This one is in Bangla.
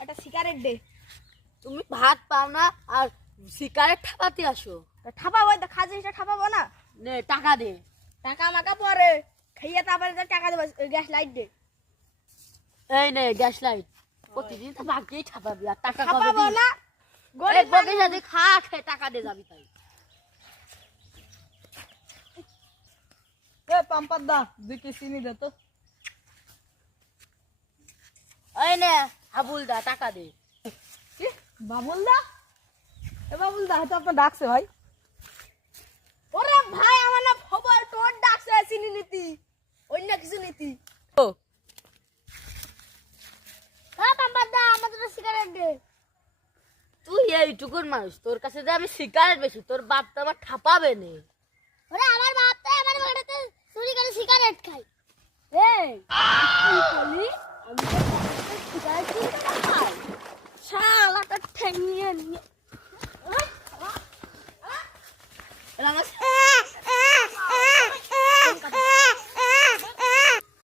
একটা সিগারেট দে। তুমি ভাত পাও না আর সিগারেট ঠাপাতে আসো। ঠাপাবো, খাওয়া জিনিসটা ঠাপাবো না। নে টাকা দে। টাকা মাকা পরে খাইয়ে তারপরে টাকা দেবো। গ্যাস লাইট দে। এই নে গ্যাস লাইট। প্রতিদিন তো ভাগেই ঠাপাবি আর টাকা কবে ঠাপাবো দিবি? না। গরিব বকে যদি খা খেয়ে টাকা দে যাবি তাই। পাম্পার দা 2 কেজি চিনি দে তো। এই নে হাবুল দা টাকা দে। কি বাবুল দা? বাবুল দা তো আপনার ডাকছে ভাই। ওরে ভাই আমার না খবর তোর ডাকছে চিনি নীতি অন্য কিছু নীতি। ও হ্যাঁ পাম্পার দা আমাদের সিগারেট দে। তুই এইটুকুন মানুষ, তোর কাছে যে আমি সিগারেট বেশি, তোর বাপ তো আমার ঠাপাবে নে। ওরে আমার বাপ তো আমার বাড়িতে চুরি করে সিগারেট খায়। এই আমি সিগারেট চুরি করে খাই। শালাটা ঠেঙিয়ে নিয়ে আমার